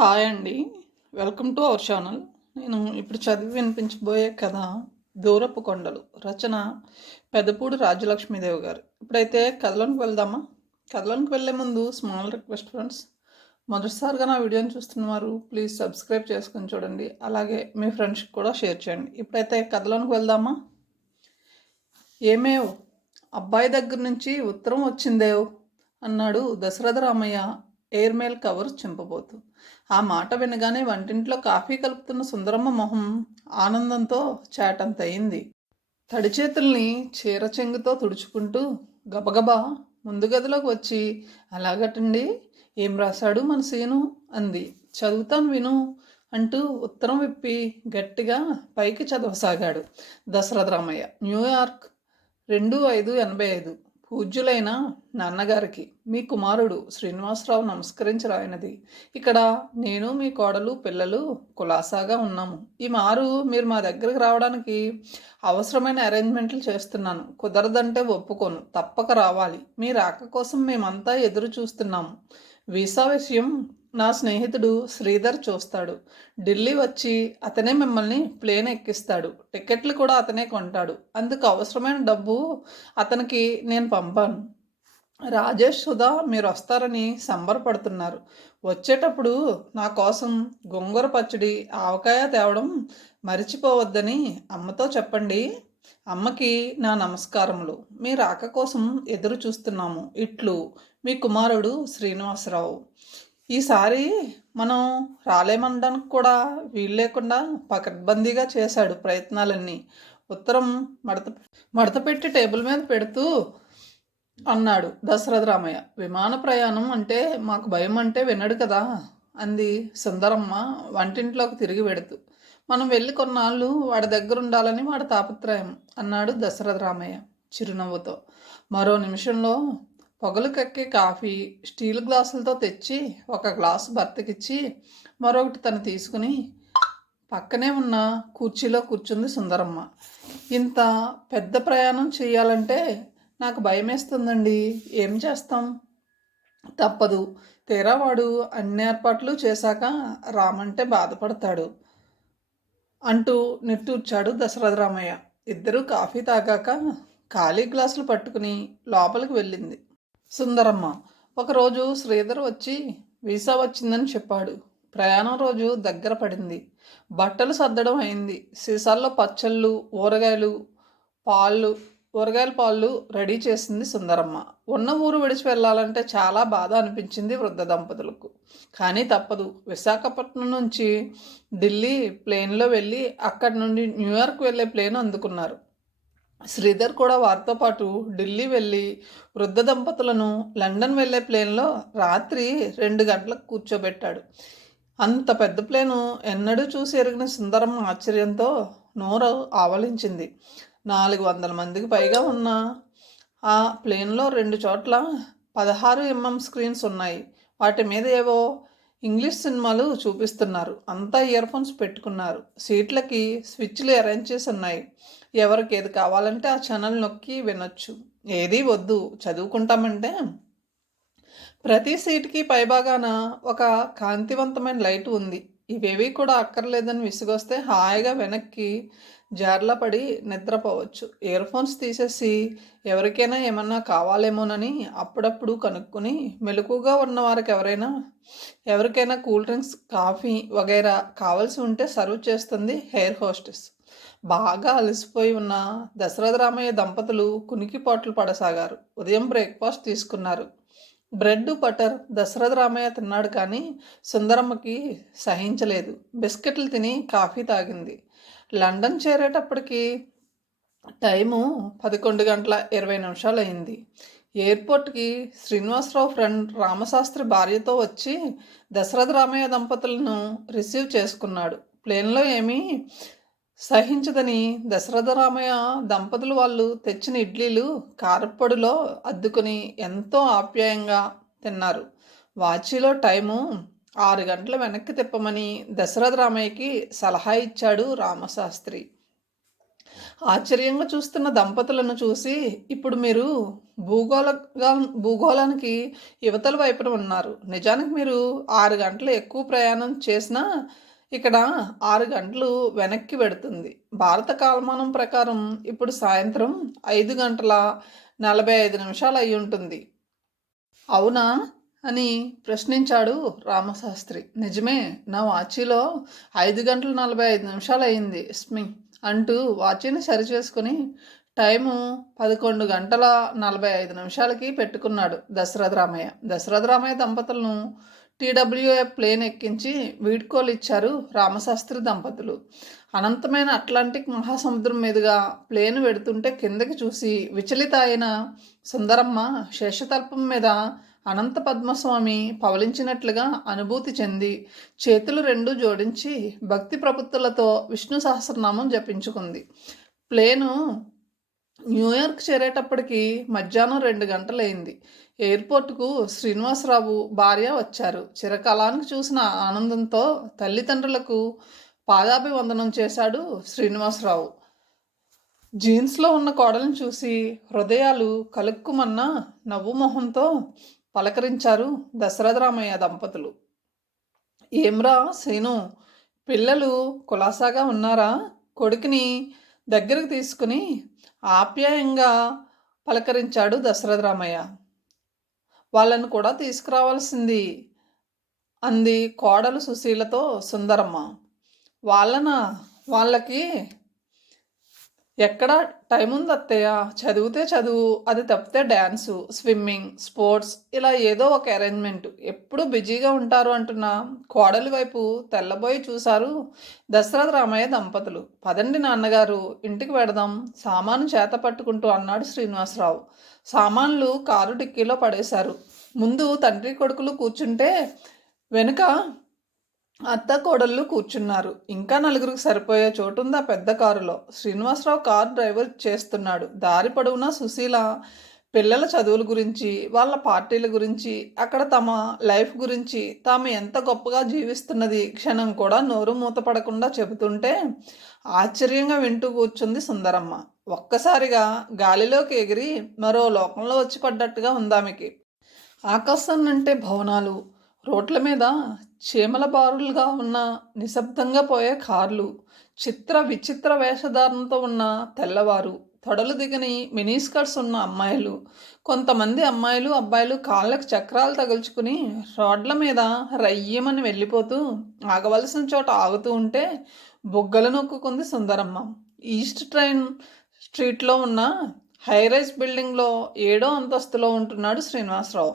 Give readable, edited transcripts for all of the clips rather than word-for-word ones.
Hi అండి. Welcome to our channel. నేను ఇప్పుడు చదివి వినిపించబోయే కథ 'దూరపు కొండలు'. రచన పెదపూడి రాజలక్ష్మీదేవి గారు. ఇప్పుడైతే కథలోనికి వెళ్దామా? కథలోనికి వెళ్ళే ముందు స్మాల్ రిక్వెస్ట్ ఫ్రెండ్స్. మొదటిసారిగా నా వీడియోని చూస్తున్నవారు ప్లీజ్ సబ్స్క్రైబ్ చేసుకొని చూడండి. అలాగే మీ ఫ్రెండ్స్కి కూడా షేర్ చేయండి. ఇప్పుడైతే కథలోనికి వెళ్దామా? ఏమేవ్, అబ్బాయి దగ్గర నుంచి ఉత్తరం వచ్చిందేవ్ అన్నాడు దశరథ రామయ్య ఎయిర్మెయిల్ కవర్ చింపబోతూ. ఆ మాట వినగానే వంటింట్లో కాఫీ కలుపుతున్న సుందరమ్మ మొహం ఆనందంతో చాటంత అయింది. తడి చేతుల్ని చీర చెంగుతో తుడుచుకుంటూ గబగబా ముందు గదిలోకి వచ్చి, అలాగటండి, ఏం రాశాడు మన సీను అంది. చదువుతాను విను అంటూ ఉత్తరం విప్పి గట్టిగా పైకి చదవసాగాడు దశరథరామయ్య. న్యూయార్క్ 2585. పూజ్యులైన నాన్నగారికి మీ కుమారుడు శ్రీనివాసరావు నమస్కరించి రాయినది. ఇక్కడ నేను మీ కోడలు పిల్లలు కులాసాగా ఉన్నాము. ఈ మారు మీరు మా దగ్గరికి రావడానికి అవసరమైన అరేంజ్మెంట్లు చేస్తున్నాను. కుదరదంటే ఒప్పుకోను. తప్పక రావాలి. మీ రాక కోసం మేమంతా ఎదురు చూస్తున్నాము. వీసా విషయం నా స్నేహితుడు శ్రీధర్ చూస్తాడు. ఢిల్లీ వచ్చి అతనే మిమ్మల్ని ప్లేన్ ఎక్కిస్తాడు. టికెట్లు కూడా అతనే కొంటాడు. అందుకు అవసరమైన డబ్బు అతనికి నేను పంపాను. రాజేష్ సుధా మీరు వస్తారని సంబరపడుతున్నారు. వచ్చేటప్పుడు నా కోసం గోంగూర పచ్చడి ఆవకాయ తేవడం మరిచిపోవద్దని అమ్మతో చెప్పండి. అమ్మకి నా నమస్కారములు. మీ రాక కోసం ఎదురు చూస్తున్నాము. ఇట్లు మీ కుమారుడు శ్రీనివాసరావు. ఈసారి మనం రాలేమనడానికి కూడా వీలు లేకుండా పకడ్బందీగా చేశాడు ప్రయత్నాలన్నీ. ఉత్తరం మడత పెట్టి టేబుల్ మీద పెడుతూ అన్నాడు దశరథ రామయ్య. విమాన ప్రయాణం అంటే మాకు భయం అంటే వినడు కదా అంది సుందరమ్మ వంటింట్లోకి తిరిగి పెడుతూ. మనం వెళ్ళి కొన్నాళ్ళు వాడి దగ్గర ఉండాలని వాడి తాపత్రయం అన్నాడు దశరథ రామయ్య చిరునవ్వుతో. మరో నిమిషంలో పొగలు కక్కే కాఫీ స్టీల్ గ్లాసులతో తెచ్చి ఒక గ్లాసు భర్తకిచ్చి మరొకటి తను తీసుకుని పక్కనే ఉన్న కుర్చీలో కూర్చుంది సుందరమ్మ. ఇంత పెద్ద ప్రయాణం చేయాలంటే నాకు భయమేస్తుందండి. ఏం చేస్తాం, తప్పదు. తీరా వాడు అన్ని ఏర్పాట్లు చేశాక రామంటే బాధపడతాడు అంటూ నిట్టూర్చాడు దశరథ రామయ్య. ఇద్దరూ కాఫీ తాగాక ఖాళీ గ్లాసులు పట్టుకుని లోపలికి వెళ్ళింది సుందరమ్మ. ఒకరోజు శ్రీధర్ వచ్చి వీసా వచ్చిందని చెప్పాడు. ప్రయాణం రోజు దగ్గర పడింది. బట్టలు సర్దడం అయింది. సీసాల్లో పచ్చళ్ళు ఊరగాయల పాలు రెడీ చేసింది సుందరమ్మ. ఉన్న ఊరు విడిచి వెళ్ళాలంటే చాలా బాధ అనిపించింది వృద్ధ దంపతులకు. కానీ తప్పదు. విశాఖపట్నం నుంచి ఢిల్లీ ప్లేన్లో వెళ్ళి అక్కడి నుండి న్యూయార్క్ వెళ్ళే ప్లేన్ అందుకున్నారు. శ్రీధర్ కూడా వారితో పాటు ఢిల్లీ వెళ్ళి వృద్ధ దంపతులను లండన్ వెళ్ళే ప్లేన్లో రాత్రి 2 గంటలకు కూర్చోబెట్టాడు. అంత పెద్ద ప్లేను ఎన్నడూ చూసి ఎరిగిన సుందరమ్మ ఆశ్చర్యంతో నోరు ఆవలించింది. 400 మందికి పైగా ఉన్న ఆ ప్లేన్లో 2 చోట్ల 16mm స్క్రీన్స్ ఉన్నాయి. వాటి మీద ఏవో ఇంగ్లీష్ సినిమాలు చూపిస్తున్నారు. అంతా ఇయర్ఫోన్స్ పెట్టుకున్నారు. సీట్లకి స్విచ్లు అరేంజ్ చేసి ఉన్నాయి. ఎవరికి ఏది కావాలంటే ఆ ఛానల్ నొక్కి వినొచ్చు. ఏదీ వద్దు, చదువుకుంటామంటే ప్రతి సీట్కి పైభాగాన ఒక కాంతివంతమైన లైట్ ఉంది. ఇవేవి కూడా అక్కర్లేదని విసుగొస్తే హాయిగా వెనక్కి జార్లా పడి నిద్రపోవచ్చు. ఇయర్ ఫోన్స్ తీసేసి ఎవరికైనా ఏమన్నా కావాలేమోనని అప్పుడప్పుడు కనుక్కొని మెలకుగా ఉన్న వారికి ఎవరికైనా కూల్ డ్రింక్స్, కాఫీ వగైరా కావాల్సి ఉంటే సర్వ్ చేస్తుంది హెయిర్ హోస్టెస్. బాగా అలసిపోయి ఉన్న దశరథ రామయ్య దంపతులు కునికిపాట్లు పడసాగారు. ఉదయం బ్రేక్ఫాస్ట్ తీసుకున్నారు. బ్రెడ్ బటర్ దశరథ రామయ్య తిన్నాడు. కానీ సుందరమ్మకి సహించలేదు. బిస్కెట్లు తిని కాఫీ తాగింది. లండన్ చేరేటప్పటికి టైము 11:20 అయింది. ఎయిర్పోర్ట్కి శ్రీనివాసరావు ఫ్రెండ్ రామశాస్త్రి భార్యతో వచ్చి దశరథ రామయ్య దంపతులను రిసీవ్ చేసుకున్నాడు. ప్లేన్లో ఏమీ సహించదని దశరథ రామయ్య దంపతులు వాళ్ళు తెచ్చిన ఇడ్లీలు కారప్పొడిలో అద్దుకుని ఎంతో ఆప్యాయంగా తిన్నారు. వాచీలో టైము 6 గంటలు వెనక్కి తిప్పమని దశరథ రామయ్యకి సలహా ఇచ్చాడు రామశాస్త్రి. ఆశ్చర్యంగా చూస్తున్న దంపతులను చూసి ఇప్పుడు మీరు భూగోళగా భూగోళానికి యువతల వైపున ఉన్నారు. నిజానికి మీరు 6 గంటలు ఎక్కువ ప్రయాణం చేసినా ఇక్కడ 6 గంటలు వెనక్కి వెడుతుంది. భారత కాలమానం ప్రకారం ఇప్పుడు సాయంత్రం 5 గంటల 45 నిమిషాలు అయి ఉంటుంది. అవునా అని ప్రశ్నించాడు రామశాస్త్రి. నిజమే, నా వాచీలో 5 గంటల 45 నిమిషాలు అయింది స్మి అంటూ వాచీని సరిచేసుకుని టైము 11 గంటల 45 నిమిషాలకి పెట్టుకున్నాడు దశరథరామయ్య దంపతులను టీడబ్ల్యూఎఫ్ ప్లేన్ ఎక్కించి వీడ్కోలు ఇచ్చారు రామశాస్త్రి దంపతులు. అనంతమైన అట్లాంటిక్ మహాసముద్రం మీదుగా ప్లేన్ వెడుతుంటే కిందకి చూసి విచలిత అయిన సుందరమ్మ శేషతల్పం మీద అనంత పద్మస్వామి పవలించినట్లుగా అనుభూతి చెంది చేతులు రెండూ జోడించి భక్తి ప్రపత్తులతో విష్ణు సహస్రనామం జపించుకుంది. ప్లేను న్యూయార్క్ చేరేటప్పటికి మధ్యాహ్నం 2 గంటలైంది. ఎయిర్పోర్టుకు శ్రీనివాసరావు భార్య వచ్చారు. చిరకాలానికి చూసిన ఆనందంతో తల్లిదండ్రులకు పాదాభివందనం చేశాడు శ్రీనివాసరావు. జీన్స్లో ఉన్న కోడలను చూసి హృదయాలు కలుక్కుమన్న నవ్వు మొహంతో పలకరించారు దశరథరామయ్య దంపతులు. ఏమ్రా సేను, పిల్లలు కులాసాగా ఉన్నారా? కొడుకుని దగ్గరకు తీసుకుని ఆప్యాయంగా పలకరించాడు దశరథరామయ్య. వాళ్ళను కూడా తీసుకురావాల్సింది అంది కోడలు సుశీలతో సుందరమ్మ. వాళ్ళకి ఎక్కడ టైం ఉంది అత్తయ్య? చదివితే చదువు, అది తప్పితే డ్యాన్సు, స్విమ్మింగ్, స్పోర్ట్స్, ఇలా ఏదో ఒక అరేంజ్మెంట్. ఎప్పుడు బిజీగా ఉంటారు అంటున్న కోడలి వైపు తెల్లబోయి చూశారు దశరథరామయ్య దంపతులు. పదండి నాన్నగారు, ఇంటికి వెడదాం, సామాను చేత పట్టుకుంటూ అన్నాడు శ్రీనివాసరావు. సామాన్లు కారు డిక్కీలో పడేశారు. ముందు తండ్రి కొడుకులు కూర్చుంటే వెనుక అత్త కోడళ్ళు కూర్చున్నారు. ఇంకా 4గురికి సరిపోయే చోటుందా పెద్ద కారులో. శ్రీనివాసరావు కారు డ్రైవర్ చేస్తున్నాడు. దారి పొడవునా సుశీల పిల్లల చదువుల గురించి, వాళ్ళ పార్టీల గురించి, అక్కడ తమ లైఫ్ గురించి, తాము ఎంత గొప్పగా జీవిస్తున్నది క్షణం కూడా నోరు మూతపడకుండా చెబుతుంటే ఆశ్చర్యంగా వింటూ కూర్చుంది సుందరమ్మ. ఒక్కసారిగా గాలిలోకి ఎగిరి మరో లోకంలో వచ్చి పడ్డట్టుగా ఉందామెకి. ఆకాశం అంటే భవనాలు, రోడ్ల మీద చీమల బారులుగా ఉన్న నిశ్శబ్దంగా పోయే కార్లు, చిత్ర విచిత్ర వేషధారణతో ఉన్న తెల్లవారు, తొడలు దిగని మినీ స్కర్ట్స్ ఉన్న అమ్మాయిలు, కొంతమంది అమ్మాయిలు అబ్బాయిలు కాళ్ళకు చక్రాలు తగుల్చుకుని రోడ్ల మీద రయ్యమని వెళ్ళిపోతూ ఆగవలసిన చోట ఆగుతూ ఉంటే బొగ్గలు నొక్కుంది సుందరమ్మ. ఈస్ట్ ట్రైన్ స్ట్రీట్లో ఉన్న హైరైజ్ బిల్డింగ్లో 7వ అంతస్తులో ఉంటున్నాడు శ్రీనివాసరావు.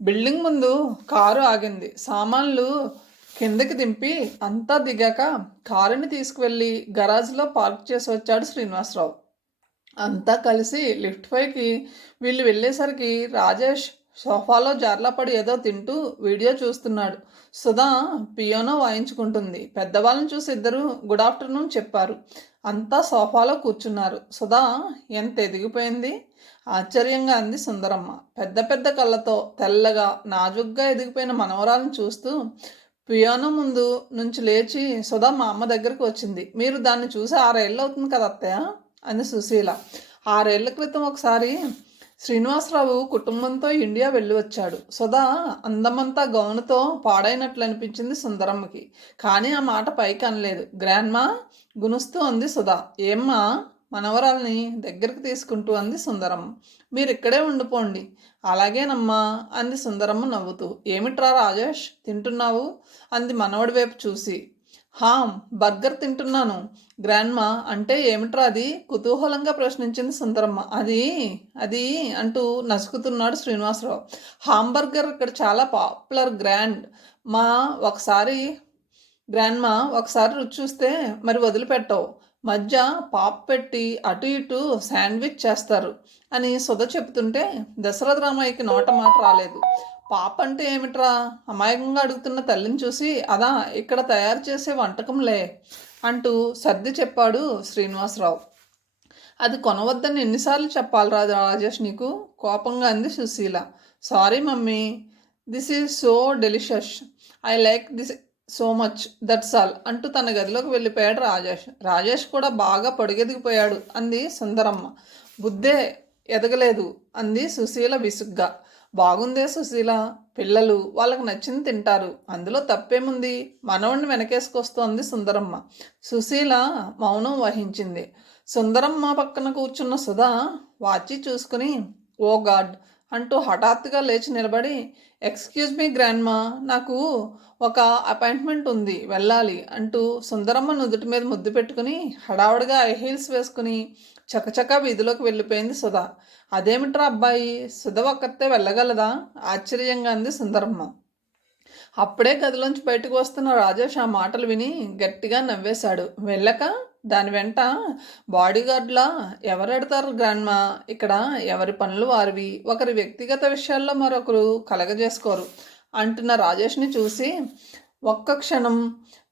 బిల్డింగ్ ముందు కారు ఆగింది. సామాన్లు కిందకి దింపి అంతా దిగాక కారుని తీసుకువెళ్ళి గరాజ్లో పార్క్ చేసి వచ్చాడు శ్రీనివాసరావు. అంతా కలిసి లిఫ్ట్ పైకి వీళ్ళు వెళ్ళేసరికి రాజేష్ సోఫాలో జార్లాపడి ఏదో తింటూ వీడియో చూస్తున్నాడు. సుధా పియానో వాయించుకుంటుంది. పెద్దవాళ్ళని చూసి ఇద్దరు గుడ్ ఆఫ్టర్నూన్ చెప్పారు. అంతా సోఫాలో కూర్చున్నారు. సుధా ఎంత ఎదిగిపోయింది, ఆశ్చర్యంగా అంది సుందరమ్మ. పెద్ద పెద్ద కళ్ళతో తెల్లగా నాజుగ్గా ఎదిగిపోయిన మనవరాలను చూస్తూ పియానో ముందు నుంచి లేచి సుధా మా అమ్మ దగ్గరకు వచ్చింది. మీరు దాన్ని చూసి 6 ఏళ్ళు అవుతుంది కదా అత్తయ్య అంది సుశీల. 6 ఏళ్ల క్రితం ఒకసారి శ్రీనివాసరావు కుటుంబంతో ఇండియా వెళ్ళి వచ్చాడు. సుధా అందమంతా గౌనుతో పాడైనట్లు అనిపించింది సుందరమ్మకి. కానీ ఆ మాట పైకి అనలేదు. గ్రాండ్మా గునుస్తూ అంది సుధా. ఏమ్మా మనవరాల్ని దగ్గరికి తీసుకుంటూ అంది సుందరమ్మ. మీరు ఇక్కడే ఉండిపోండి. అలాగేనమ్మా అంది సుందరమ్మ నవ్వుతూ. ఏమిట్రా రాజేష్ తింటున్నావు అంది మనవడి వైపు చూసి. బర్గర్ తింటున్నాను గ్రాండ్మా. అంటే ఏమిట్రా అది కుతూహలంగా ప్రశ్నించింది సుందరమ్మ. అది అంటూ నసుకుతున్నాడు శ్రీనివాసరావు. హాంబర్గర్ ఇక్కడ చాలా పాపులర్ గ్రాండ్మా ఒకసారి రుచి చూస్తే మరి వదిలిపెట్టవు. మధ్య పాప్ పెట్టి అటు ఇటు శాండ్విచ్ చేస్తారు అని సుధ చెబుతుంటే దశరథరామయ్యకి నోట మాట రాలేదు. పాప అంటే ఏమిట్రా అమాయకంగా అడుగుతున్న తల్లిని చూసి అదా ఇక్కడ తయారు చేసే వంటకంలే అంటూ సర్ది చెప్పాడు శ్రీనివాసరావు. అది కొనవద్దని ఎన్నిసార్లు చెప్పాలి రాజేష్ నీకు కోపంగా అంది Sushila. Sorry mummy, this is so delicious, I like this so much, that's all అంటూ తన గదిలోకి వెళ్ళిపోయాడు రాజేష్. రాజేష్ కూడా బాగా పొడిగెదిగిపోయాడు అంది సుందరమ్మ. బుద్ధే ఎదగలేదు అంది సుశీల విసుగ్గా. బాగుందే సుశీల, పిల్లలు వాళ్ళకి నచ్చింది తింటారు, అందులో తప్పేముంది, మనవణ్ణి వెనకేసుకొస్తోంది సుందరమ్మ. సుశీల మౌనం వహించింది. సుందరమ్మ పక్కన కూర్చున్న సుధా వాచి చూసుకుని ఓ గాడ్ అంటూ హఠాత్తుగా లేచి నిలబడి, ఎక్స్క్యూజ్ మీ గ్రాండ్మా, నాకు ఒక అపాయింట్మెంట్ ఉంది, వెళ్ళాలి అంటూ సుందరమ్మ నుదుటి మీద ముద్దు పెట్టుకుని హడావుడిగా ఐ హీల్స్ వేసుకుని చకచకా వీధిలోకి వెళ్ళిపోయింది సుధ. అదేమిట్రా అబ్బాయి, సుధ ఒక్కతే వెళ్ళగలదా, ఆశ్చర్యంగా అంది సుందరమ్మ. అప్పుడే గదిలోంచి బయటకు వస్తున్న రాజేష్ ఆ మాటలు విని గట్టిగా నవ్వేశాడు. వెళ్ళక దాని వెంట బాడీగార్డ్లా ఎవరెడతారు గ్రాండ్మా, ఇక్కడ ఎవరి పనులు వారివి, ఒకరి వ్యక్తిగత విషయాల్లో మరొకరు కలగజేసుకోరు అంటున్న రాజేష్ని చూసి ఒక్క క్షణం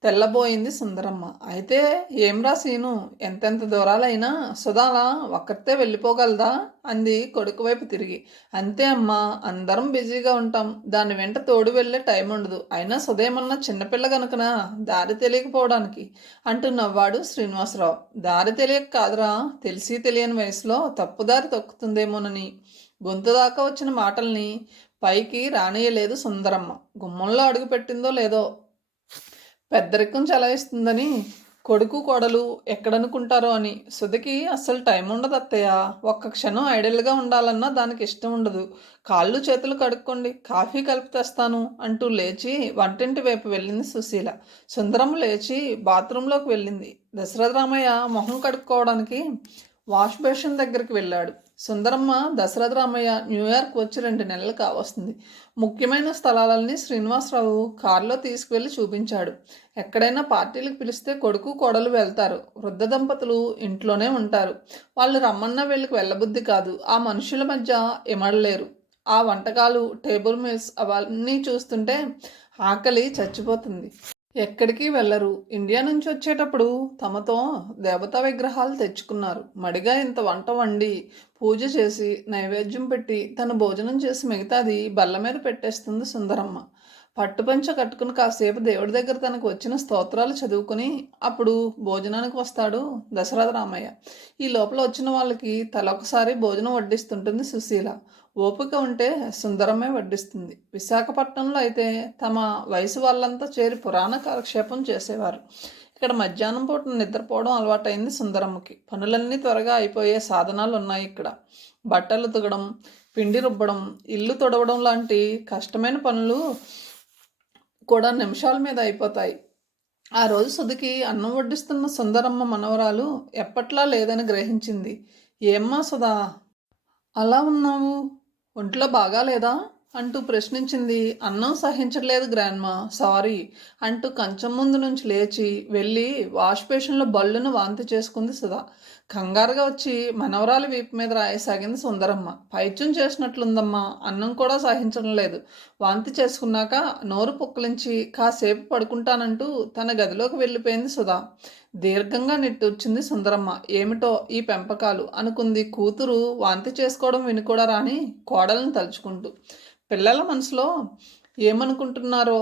తెల్లబోయింది సుందరమ్మ. అయితే ఏమ్రా సీను, ఎంతెంత దూరాలైనా సుధాలా ఒక్కరితే వెళ్ళిపోగలదా అంది కొడుకు వైపు తిరిగి. అంతే అమ్మా, అందరం బిజీగా ఉంటాం, దాని వెంట తోడు వెళ్ళే టైం ఉండదు, అయినా సుధేమన్నా చిన్నపిల్ల కనుకనా దారి తెలియకపోవడానికి అంటూ నవ్వాడు శ్రీనివాసరావు. దారి తెలియక కాదురా, తెలిసి తెలియని వయసులో తప్పుదారి తొక్కుతుందేమోనని. గొంతు దాకా వచ్చిన మాటల్ని పైకి రానియలేదు సుందరమ్మ. గుమ్మంలో అడుగు పెట్టిందో లేదో పెద్దరికం చలాయిస్తుందని కొడుకు కోడలు ఎక్కడనుకుంటారో అని. సుధకి అస్సలు టైం ఉండదు అత్తయ్య, ఒక్క క్షణం ఐడియల్గా ఉండాలన్నా దానికి ఇష్టం ఉండదు. కాళ్ళు చేతులు కడుక్కోండి, కాఫీ కలిపి తెస్తాను అంటూ లేచి వంటింటి వైపు వెళ్ళింది సుశీల. సుందరమ్మ లేచి బాత్రూంలోకి వెళ్ళింది. దశరథరామయ్య మొహం కడుక్కోవడానికి వాష్ బేసిన్ దగ్గరికి వెళ్ళాడు. సుందరమ్మ దశరథరామయ్య న్యూయార్క్ వచ్చి 2 నెలలు కావస్తుంది. ముఖ్యమైన స్థలాలన్నీ శ్రీనివాసరావు కారులో తీసుకువెళ్ళి చూపించాడు. ఎక్కడైనా పార్టీలకు పిలిస్తే కొడుకు కోడలు వెళ్తారు, వృద్ధ దంపతులు ఇంట్లోనే ఉంటారు. వాళ్ళు రమ్మన్నా వీళ్ళకి వెళ్ళబుద్ధి కాదు. ఆ మనుషుల మధ్య ఎమడలేరు. ఆ వంటకాలు, టేబుల్ మీల్స్ అవన్నీ చూస్తుంటే ఆకలి చచ్చిపోతుంది. ఎక్కడికి వెళ్ళరు. ఇండియా నుంచి వచ్చేటప్పుడు తమతో దేవతా విగ్రహాలు తెచ్చుకున్నారు. మడిగా ఇంత వంట వండి పూజ చేసి నైవేద్యం పెట్టి తను భోజనం చేసి మిగతాది బల్ల మీద పెట్టేస్తుంది సుందరమ్మ. పట్టుపంచ కట్టుకుని కాసేపు దేవుడి దగ్గర తనకు వచ్చిన స్తోత్రాలు చదువుకుని అప్పుడు భోజనానికి వస్తాడు దశరథ రామయ్య. ఈ లోపల వచ్చిన వాళ్ళకి తలొకసారి భోజనం వడ్డిస్తుంటుంది సుశీల. ఓపిక ఉంటే సుందరమే వడ్డిస్తుంది. విశాఖపట్నంలో అయితే తమ వయసు వాళ్ళంతా చేరి పురాణ కాలక్షేపం చేసేవారు. ఇక్కడ మధ్యాహ్నం పూట నిద్రపోవడం అలవాటైంది సుందరమ్మకి. పనులన్నీ త్వరగా అయిపోయే సాధనాలు ఉన్నాయి ఇక్కడ. బట్టలు తుగడం, పిండి రుబ్బడం, ఇల్లు తుడవడం లాంటి కష్టమైన పనులు కూడా నిమిషాల మీద అయిపోతాయి. ఆ రోజు సుధకి అన్నం వడ్డిస్తున్న సుందరమ్మ మనవరాలు ఎప్పట్లా లేదని గ్రహించింది. ఏమ్మా సుధా, అలా ఉన్నావు, ఒంట్లో బాగాలేదా అంటూ ప్రశ్నించింది. అన్నం సహించట్లేదు గ్రాండ్మా, సారీ అంటూ కంచం ముందు నుంచి లేచి వెళ్ళి వాష్ బేసిన్లో బళ్ళును వాంతి చేసుకుంది సుధా. కంగారుగా వచ్చి మనవరాలి వీపు మీద రాయసాగింది సుందరమ్మ. పైత్యం చేసినట్లుందమ్మా, అన్నం కూడా సహించడం లేదు. వాంతి చేసుకున్నాక నోరు పుక్కలించి కాసేపు పడుకుంటానంటూ తన గదిలోకి వెళ్ళిపోయింది సుధా. దీర్ఘంగా నిట్టూర్చింది సుందరమ్మ. ఏమిటో ఈ పెంపకాలు అనుకుంది కూతురు వాంతి చేసుకోవడం విని కూడా రాని కోడలను తలుచుకుంటూ. పిల్లల మనసులో ఏమనుకుంటున్నారో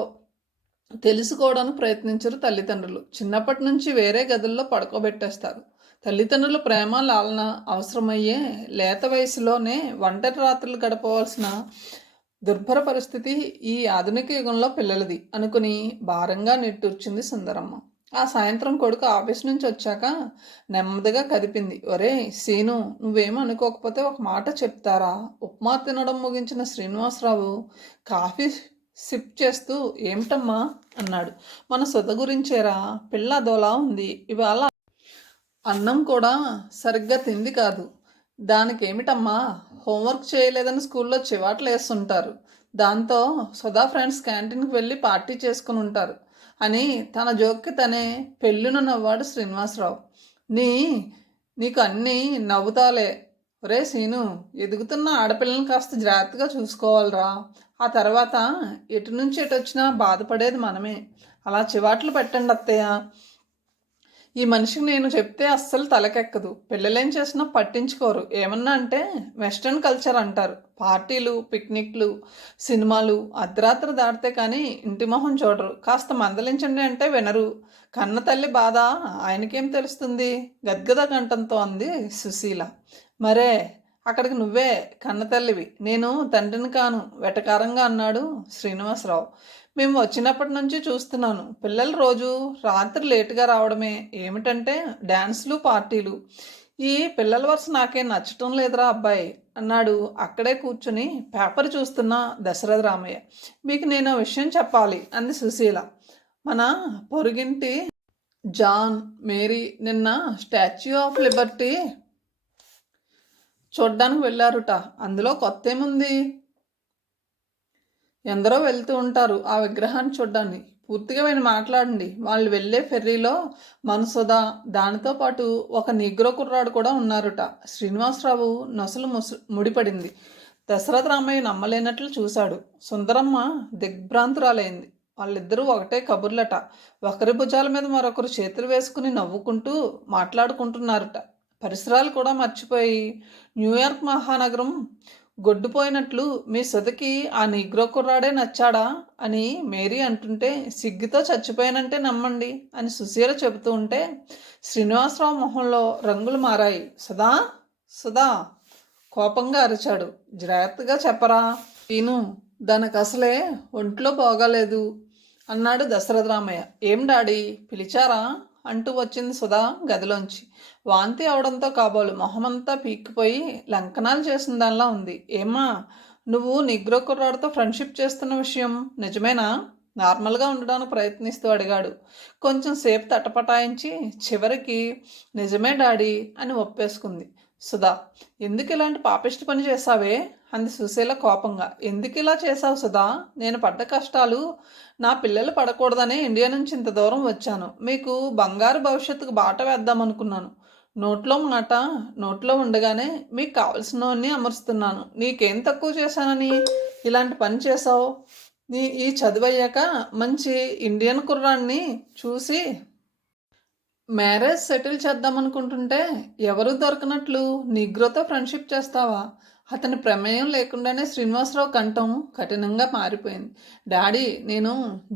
తెలుసుకోవడానికి ప్రయత్నించరు తల్లిదండ్రులు. చిన్నప్పటి నుంచి వేరే గదుల్లో పడుకోబెట్టేస్తారు. తల్లిదండ్రుల ప్రేమ లాలన అవసరమయ్యే లేత వయసులోనే ఒంటరి రాత్రులు గడపవలసిన దుర్భర పరిస్థితి ఈ ఆధునిక యుగంలో పిల్లలది అనుకుని భారంగా నిట్టూర్చింది సుందరమ్మ. ఆ సాయంత్రం కొడుకు ఆఫీస్ నుంచి వచ్చాక నెమ్మదిగా కదిపింది. ఒరే సీను, నువ్వేమో అనుకోకపోతే ఒక మాట చెప్తారా? ఉప్మా తినడం ముగించిన శ్రీనివాసరావు కాఫీ సిప్ చేస్తూ ఏమిటమ్మా అన్నాడు. మన సొద గురించేరా, పిల్ల అదోలా ఉంది, ఇవాళ అన్నం కూడా సరిగ్గా తింది కాదు. దానికేమిటమ్మా, హోంవర్క్ చేయలేదని స్కూల్లో చివాట్లు వేస్తుంటారు, దాంతో సుధా ఫ్రెండ్స్ క్యాంటీన్కి వెళ్ళి పార్టీ చేసుకుని ఉంటారు అని తన జోక్కి తనే పెళ్ళున నవ్వాడు శ్రీనివాసరావు. నీకు అన్నీ నవ్వుతాలే. ఒరే సీను, ఎదుగుతున్న ఆడపిల్లని కాస్త జాగ్రత్తగా చూసుకోవాలిరా. ఆ తర్వాత ఎటు నుంచి ఎటు వచ్చినా బాధపడేది మనమే. అలా చివాట్లు పెట్టండి అత్తయ్య. ఈ మనిషికి నేను చెప్తే అస్సలు తలకెక్కదు. పిల్లలేం చేసినా పట్టించుకోరు. ఏమన్నా అంటే వెస్ట్రన్ కల్చర్ అంటారు. పార్టీలు, పిక్నిక్లు, సినిమాలు అర్ధరాత్రి దాటితే కానీ ఇంటి మొహం చూడరు. కాస్త మందలించండి అంటే వినరు. కన్న తల్లి బాధ ఆయనకేం తెలుస్తుంది? గద్గద కంఠంతో అంది సుశీల. మరే అక్కడికి నువ్వే కన్న తల్లివి, నేను తండ్రిని కాను వెటకారంగా అన్నాడు శ్రీనివాసరావు. మేము వచ్చినప్పటి నుంచి చూస్తున్నాను. పిల్లలు రోజు రాత్రి లేటుగా రావడమే. ఏమిటంటే డ్యాన్స్లు, పార్టీలు. ఈ పిల్లల వరుస నాకేం నచ్చటం లేదురా అబ్బాయి అన్నాడు అక్కడే కూర్చుని పేపర్ చూస్తున్న దశరథ రామయ్య. మీకు నేను విషయం చెప్పాలి అంది సుశీల. మన పొరుగింటి జాన్, మేరీ నిన్న స్టాచ్యూ ఆఫ్ లిబర్టీ చూడ్డానికి వెళ్ళారుట. అందులో కొత్త ఏముంది? ఎందరో వెళ్తూ ఉంటారు ఆ విగ్రహాన్ని చూడ్డానికి. పూర్తిగా విని మాట్లాడండి. వాళ్ళు వెళ్ళే ఫెర్రీలో మనసుద, దానితో పాటు ఒక నిగ్రో కుర్రాడు కూడా ఉన్నారుట. శ్రీనివాసరావు నొసలు ముడిపడింది. దశరథ రామయ్య నమ్మలేనట్లు చూశాడు. సుందరమ్మ దిగ్భ్రాంతురాలైంది. వాళ్ళిద్దరూ ఒకటే కబుర్లట. ఒకరి భుజాల మీద మరొకరు చేతులు వేసుకుని నవ్వుకుంటూ మాట్లాడుకుంటున్నారట. పరిసరాలు కూడా మర్చిపోయి న్యూయార్క్ మహానగరం గొడ్డుపోయినట్లు మీ సుధకి ఆ నిగ్రో కుర్రాడే నచ్చాడా అని మేరీ అంటుంటే సిగ్గుతో చచ్చిపోయానంటే నమ్మండి అని సుశీల చెబుతూ ఉంటే శ్రీనివాసరావు మొహంలో రంగులు మారాయి. సుధా, సుధా కోపంగా అరిచాడు. జాగ్రత్తగా చెప్పరా ఈను, దానికి అసలే ఒంట్లో బాగాలేదు అన్నాడు దశరథరామయ్య. ఏం డాడీ పిలిచారా అంటూ వచ్చింది సుధా గదిలోంచి. వాంతి అవడంతో కాబోలు మొహమంతా పీక్కిపోయి లంకనాలు చేసిన దానిలా ఉంది. ఏమ్మా, నువ్వు నిగ్రో కుర్రాడితో ఫ్రెండ్షిప్ చేస్తున్న విషయం నిజమేనా? నార్మల్గా ఉండడానికి ప్రయత్నిస్తూ అడిగాడు. కొంచెం సేపు తటపటాయించి చివరికి నిజమే డాడీ అని ఒప్పేసుకుంది సుధా. ఎందుకు ఇలాంటి పాపిష్టి పని చేశావే అంది సుశీల కోపంగా. ఎందుకు ఇలా చేశావు సుధా? నేను పడ్డ కష్టాలు నా పిల్లలు పడకూడదనే ఇండియా నుంచి ఇంత దూరం వచ్చాను. మీకు బంగారు భవిష్యత్తుకు బాట వేద్దామనుకున్నాను. నోట్లో మాట నోట్లో ఉండగానే మీకు కావలసినవన్నీ అమరుస్తున్నాను. నీకేం తక్కువ చేశానని ఇలాంటి పని చేశావు? ఈ చదువయ్యాక మంచి ఇండియన్ కుర్రాన్ని చూసి మ్యారేజ్ సెటిల్ చేద్దామనుకుంటుంటే ఎవరు దొరకనట్లు నిగ్రోతో ఫ్రెండ్షిప్ చేస్తావా? అతని ప్రమేయం లేకుండానే శ్రీనివాసరావు కంఠం కఠినంగా మారిపోయింది. డాడీ, నేను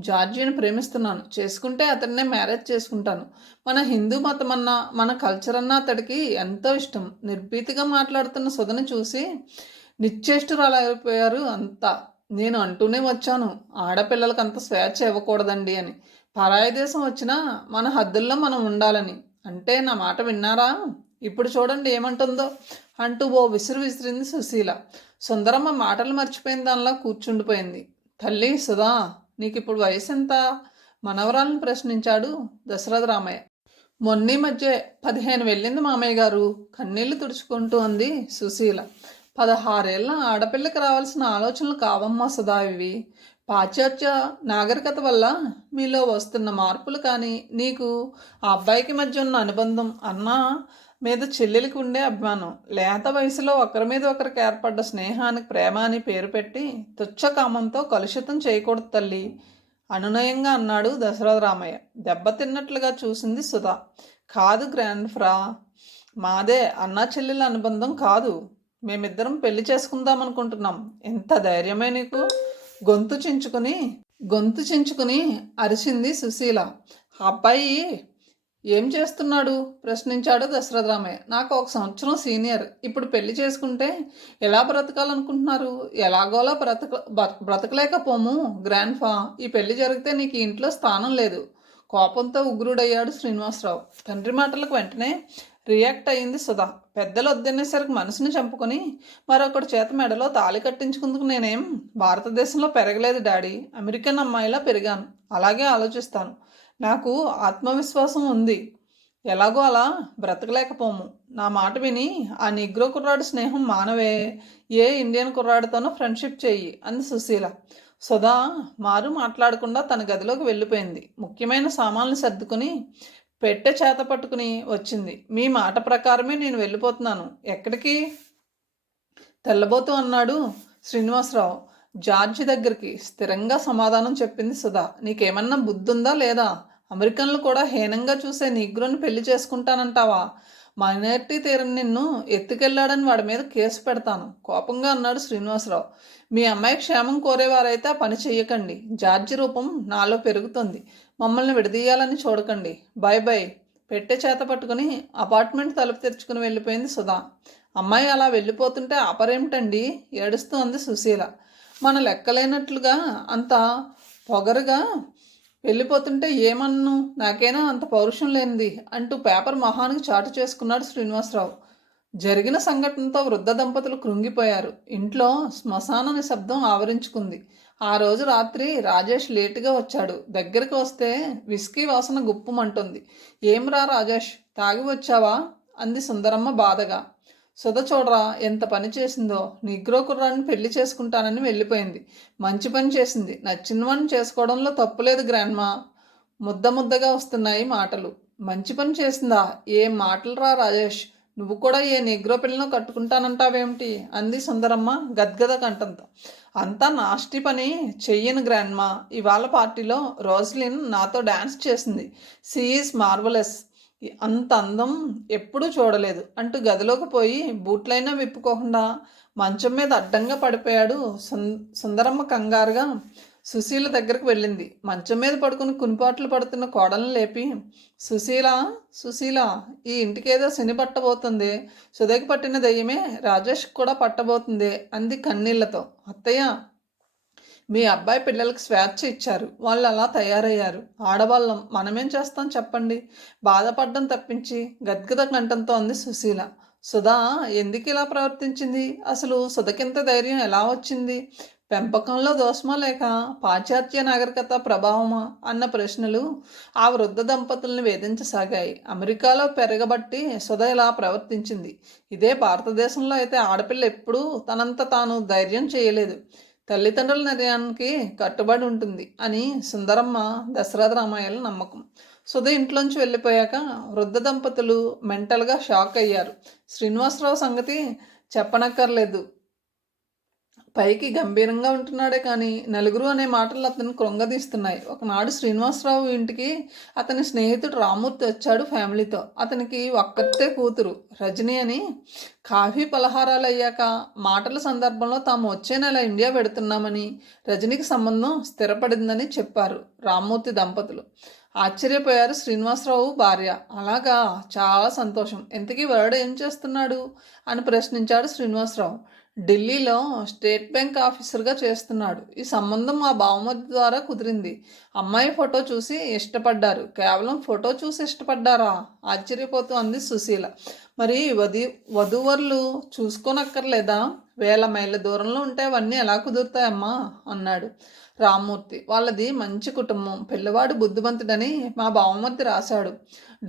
జార్జిని ప్రేమిస్తున్నాను. చేసుకుంటే అతన్నే మ్యారేజ్ చేసుకుంటాను. మన హిందూ మతం అన్నా మన కల్చర్ అన్నా అతడికి ఎంతో ఇష్టం. నిర్భీతిగా మాట్లాడుతున్న సుధని చూసి నిశ్చేష్టురాలైపోయారు అంతా. నేను అంటూనే వచ్చాను, ఆడపిల్లలకు అంత స్వేచ్ఛ ఇవ్వకూడదండి అని. పరాయి దేశం వచ్చినా మన హద్దుల్లో మనం ఉండాలని. అంటే నా మాట విన్నారా? ఇప్పుడు చూడండి ఏమంటుందో అంటూ ఓ విసురు విసిరింది సుశీల. సుందరమ్మ మాటలు మర్చిపోయిన దానిలా కూర్చుండిపోయింది. తల్లి సుధా, నీకు ఇప్పుడు వయసు ఎంత? మనవరాలను ప్రశ్నించాడు దశరథ రామయ్య. మొన్నీ మధ్య 15 వెళ్ళింది మామయ్య గారు కన్నీళ్లు తుడుచుకుంటూ అంది సుశీల. 16 ఏళ్ళ ఆడపిల్లకి రావాల్సిన ఆలోచనలు కావమ్మా సుధా ఇవి. పాశ్చాత్య నాగరికత వల్ల మీలో వస్తున్న మార్పులు కానీ నీకు ఆ అబ్బాయికి మధ్య ఉన్న అనుబంధం, అన్న మీద చెల్లెలికి ఉండే అభిమానం, లేత వయసులో ఒకరి మీద ఒకరికి ఏర్పడ్డ స్నేహానికి ప్రేమ అని పేరు పెట్టి తుచ్చకామంతో కలుషితం చేయకూడదు తల్లి అనునయంగా అన్నాడు దశరథ రామయ్య. దెబ్బతిన్నట్లుగా చూసింది సుధా. కాదు గ్రాండ్ ఫ్రా, మాదే అన్నా చెల్లెల అనుబంధం కాదు. మేమిద్దరం పెళ్లి చేసుకుందాం అనుకుంటున్నాం. ఎంత ధైర్యమే నీకు? గొంతు చించుకుని అరిచింది సుశీల. ఆ అబ్బాయి ఏం చేస్తున్నాడు ప్రశ్నించాడు దశరథ రామయ్య. నాకు 1 సంవత్సరం సీనియర్. ఇప్పుడు పెళ్లి చేసుకుంటే ఎలా బ్రతకాలనుకుంటున్నారు? ఎలాగోలా బ్రతకలేకపోము గ్రాండ్ ఫా. ఈ పెళ్లి జరిగితే నీకు ఇంట్లో స్థానం లేదు. కోపంతో ఉగ్రుడయ్యాడు శ్రీనివాసరావు. తండ్రి మాటలకు వెంటనే రియాక్ట్ అయ్యింది సుధా. పెద్దలు వద్దనేసరికి మనసుని చంపుకొని మరొకటి చేత మెడలో తాళి కట్టించుకుందుకు నేనేం భారతదేశంలో పెరగలేదు డాడీ. అమెరికన్ అమ్మాయిలా పెరిగాను. అలాగే ఆలోచిస్తాను. నాకు ఆత్మవిశ్వాసం ఉంది. ఎలాగో అలా బ్రతకలేకపోము. నా మాట విని ఆ నిగ్రో కుర్రాడు స్నేహం మానవే. ఏ ఇండియన్ కుర్రాడితోనో ఫ్రెండ్షిప్ చెయ్యి అంది సుశీల. సుధా మారు మాట్లాడకుండా తన గదిలోకి వెళ్ళిపోయింది. ముఖ్యమైన సామాన్లు సర్దుకుని పెట్టె చేత పట్టుకుని వచ్చింది. మీ మాట ప్రకారమే నేను వెళ్ళిపోతున్నాను. ఎక్కడికి? తెల్లబోతూ అన్నాడు శ్రీనివాసరావు. జార్జి దగ్గరికి స్థిరంగా సమాధానం చెప్పింది సుధా. నీకేమన్నా బుద్ధుందా లేదా? అమెరికన్లు కూడా హీనంగా చూసే నీగ్రోని పెళ్లి చేసుకుంటానంటావా? మైనారిటీ తీరని నిన్ను ఎత్తుకెళ్లాడని వాడి మీద కేసు పెడతాను కోపంగా అన్నాడు శ్రీనివాసరావు. మీ అమ్మాయి క్షేమం కోరేవారైతే ఆ పని చెయ్యకండి. జార్జి రూపం నాలో పెరుగుతుంది. మమ్మల్ని విడదీయాలని చూడకండి. By by. పెట్టె చేత పట్టుకుని అపార్ట్మెంట్ తలుపు తెరుచుకుని వెళ్ళిపోయింది సుధా. అమ్మాయి అలా వెళ్ళిపోతుంటే ఆపరేమిటండి? ఏడుస్తూ అంది సుశీల. మన లెక్కలేనట్లుగా అంత పొగరుగా వెళ్ళిపోతుంటే ఏమన్ను? నాకేనా అంత పౌరుషం లేనిది అంటూ పేపర్ మొహానికి చాటు చేసుకున్నాడు శ్రీనివాసరావు. జరిగిన సంఘటనతో వృద్ధ దంపతులు కృంగిపోయారు. ఇంట్లో శ్మశాన నిశ్శబ్దం ఆవరించుకుంది. ఆ రోజు రాత్రి రాజేష్ లేటుగా వచ్చాడు. దగ్గరికి వస్తే విస్కీ వాసన గుప్పుమంటుంది. ఏం రా రాజేష్, తాగి వచ్చావా? అంది సుందరమ్మ బాధగా. సుధ చూడరా ఎంత పని చేసిందో. నిగ్రో కుర్రాన్ని పెళ్లి చేసుకుంటానని వెళ్ళిపోయింది. మంచి పని చేసింది. నచ్చినవని చేసుకోవడంలో తప్పులేదు గ్రాండ్మా. ముద్దగా వస్తున్నాయి మాటలు. మంచి పని చేసిందా? ఏం మాటలు రా రాజేష్. నువ్వు కూడా ఏ నిగ్రో పిల్లను కట్టుకుంటానంటావేమిటి? అంది సుందరమ్మ గద్గద కంఠంతో. అంతా నాస్టి పని చెయ్యను గ్రాండ్మా. ఇవాళ పార్టీలో రోజ్లిన్ నాతో డ్యాన్స్ చేసింది. She is marvellous. అంత అందం ఎప్పుడూ చూడలేదు అంటూ గదిలోకి పోయి బూట్లైనా విప్పుకోకుండా మంచం మీద అడ్డంగా పడిపోయాడు. సుందరమ్మ కంగారుగా సుశీల దగ్గరకు వెళ్ళింది. మంచం మీద పడుకుని కునిపాట్లు పడుతున్న కోడలను లేపి, సుశీల, సుశీల, ఈ ఇంటికేదో శని పట్టబోతుంది. సుధకి పట్టిన దయ్యమే రాజేష్ కూడా పట్టబోతుంది అంది కన్నీళ్లతో. అత్తయ్య, మీ అబ్బాయి పిల్లలకు స్వేచ్ఛ ఇచ్చారు. వాళ్ళు అలా తయారయ్యారు. ఆడవాళ్ళం మనమేం చేస్తాం చెప్పండి? బాధపడ్డం తప్పించి గద్గద కంఠంతో అంది సుశీల. సుధా ఎందుకు ఇలా ప్రవర్తించింది? అసలు సుధకింత ధైర్యం ఎలా వచ్చింది? పెంపకంలో దోషమా లేక పాశ్చాత్య నాగరికత ప్రభావమా అన్న ప్రశ్నలు ఆ వృద్ధ దంపతుల్ని వేధించసాగాయి. అమెరికాలో పెరగబట్టి సుధ ఇలా ప్రవర్తించింది. ఇదే భారతదేశంలో అయితే ఆడపిల్ల ఎప్పుడూ తనంత తాను ధైర్యం చేయలేదు. తల్లిదండ్రుల నిర్ణయానికి కట్టుబడి ఉంటుంది అని సుందరమ్మ దశరథ రామయ్యల నమ్మకం. సుధ ఇంట్లోంచి వెళ్ళిపోయాక వృద్ధ దంపతులు మెంటల్గా షాక్ అయ్యారు. శ్రీనివాసరావు సంగతి చెప్పనక్కర్లేదు. పైకి గంభీరంగా ఉంటున్నాడే కానీ నలుగురు అనే మాటలు అతను కృంగదీస్తున్నాయి. ఒకనాడు శ్రీనివాసరావు ఇంటికి అతని స్నేహితుడు రామూర్తి వచ్చాడు ఫ్యామిలీతో. అతనికి ఒక్కతే కూతురు రజని అని. కాఫీ పలహారాలు అయ్యాక మాటల సందర్భంలో తాము వచ్చే నెల ఇండియా పెడుతున్నామని, రజనికి సంబంధం స్థిరపడిందని చెప్పారు రామూర్తి దంపతులు. ఆశ్చర్యపోయారు శ్రీనివాసరావు భార్య. అలాగా, చాలా సంతోషం. ఇంతకీ వరుడు ఏం చేస్తున్నాడు అని ప్రశ్నించాడు శ్రీనివాసరావు. ఢిల్లీలో స్టేట్ బ్యాంక్ ఆఫీసర్గా చేస్తున్నాడు. ఈ సంబంధం మా బావమతి ద్వారా కుదిరింది. అమ్మాయి ఫోటో చూసి ఇష్టపడ్డారు. కేవలం ఫోటో చూసి ఇష్టపడ్డారా? ఆశ్చర్యపోతూ అంది సుశీల. మరి వధూవరులు చూసుకోనక్కర్లేదా? వేల మైళ్ళ దూరంలో ఉంటే అవన్నీ ఎలా కుదురుతాయమ్మా అన్నాడు రామ్మూర్తి. వాళ్ళది మంచి కుటుంబం. పిల్లవాడు బుద్ధిమంతుడని మా బావమతి రాశాడు.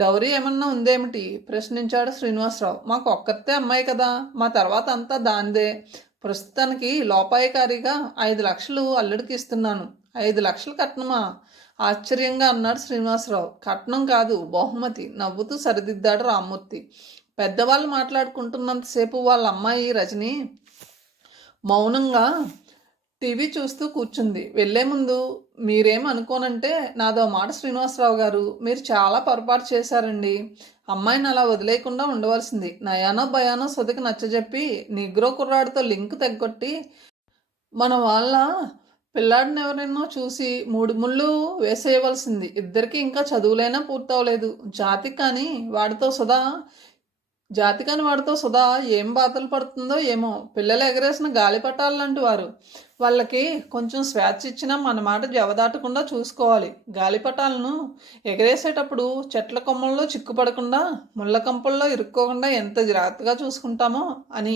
డౌరీ ఏమన్నా ఉందేమిటి? ప్రశ్నించాడు శ్రీనివాసరావు. మాకు ఒక్కతే అమ్మాయి కదా, మా తర్వాత అంతా దానిదే. ప్రస్తుతానికి లోపాయకారిగా 5 లక్షలు అల్లుడికి ఇస్తున్నాను. 5 లక్షలు కట్నమా? ఆశ్చర్యంగా అన్నాడు శ్రీనివాసరావు. కట్నం కాదు, బహుమతి నవ్వుతూ సరిదిద్దాడు రామ్మూర్తి. పెద్దవాళ్ళు మాట్లాడుకుంటున్నంతసేపు వాళ్ళ అమ్మాయి రజని మౌనంగా టీవీ చూస్తూ కూర్చుంది. వెళ్లే ముందు మీరేం అనుకోనంటే నాదో మాట శ్రీనివాసరావు గారు, మీరు చాలా పొరపాటు చేశారండి. అమ్మాయిని అలా వదిలేయకుండా ఉండవలసింది. నయానో భయానో సుధకి నచ్చజెప్పి నిగ్రో కుర్రాడితో లింక్ తెగ్గొట్టి మన వాళ్ళ పిల్లాడిని ఎవరైనా చూసి 3 ముళ్ళు వేసేయవలసింది. ఇద్దరికి ఇంకా చదువులైనా పూర్తవలేదు. జాతికాని వాడితో సుధా ఏం బాధలు పడుతుందో ఏమో. పిల్లలు ఎగరేసిన గాలిపటాలంటూ వారు. వాళ్ళకి కొంచెం స్వేచ్ఛ ఇచ్చినా మన మాట జవదాటకుండా చూసుకోవాలి. గాలిపటాలను ఎగరేసేటప్పుడు చెట్ల కొమ్మల్లో చిక్కుపడకుండా, ముళ్ళ కంపల్లో ఇరుక్కోకుండా ఎంత జాగ్రత్తగా చూసుకుంటామో అని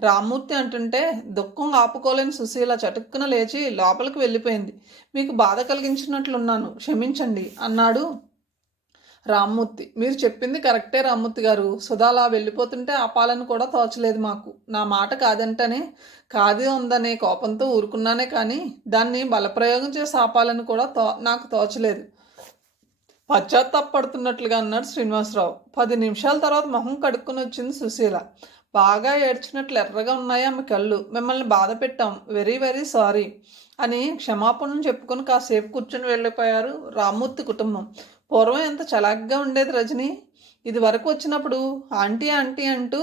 రామ్మూర్తి అంటుంటే దుఃఖం ఆపుకోలేని సుశీల చటుక్కున లేచి లోపలికి వెళ్ళిపోయింది. మీకు బాధ కలిగించినట్లున్నాను, క్షమించండి అన్నాడు రామ్మూర్తి. మీరు చెప్పింది కరెక్టే రామ్మూర్తి గారు. సుధాలా వెళ్ళిపోతుంటే ఆపాలని కూడా తోచలేదు మాకు. నా మాట కాదంటేనే కాదు ఉందనే కోపంతో ఊరుకున్నానే కానీ దాన్ని బలప్రయోగం చేసి ఆపాలని కూడా నాకు తోచలేదు. పశ్చాత్తాపడుతున్నట్లుగా అన్నాడు శ్రీనివాసరావు. 10 నిమిషాల తర్వాత మొహం కడుక్కొని వచ్చింది సుశీల. బాగా ఏడ్చినట్లు ఎర్రగా ఉన్నాయి ఆమె కళ్ళు. మిమ్మల్ని బాధ పెట్టాం, వెరీ వెరీ సారీ అని క్షమాపణలు చెప్పుకొని కాసేపు కూర్చొని వెళ్ళిపోయారు రామ్మూర్తి కుటుంబం. పూర్వం ఎంత చలాగ్గా ఉండేది రజని. ఇది వరకు వచ్చినప్పుడు ఆంటీ ఆంటీ అంటూ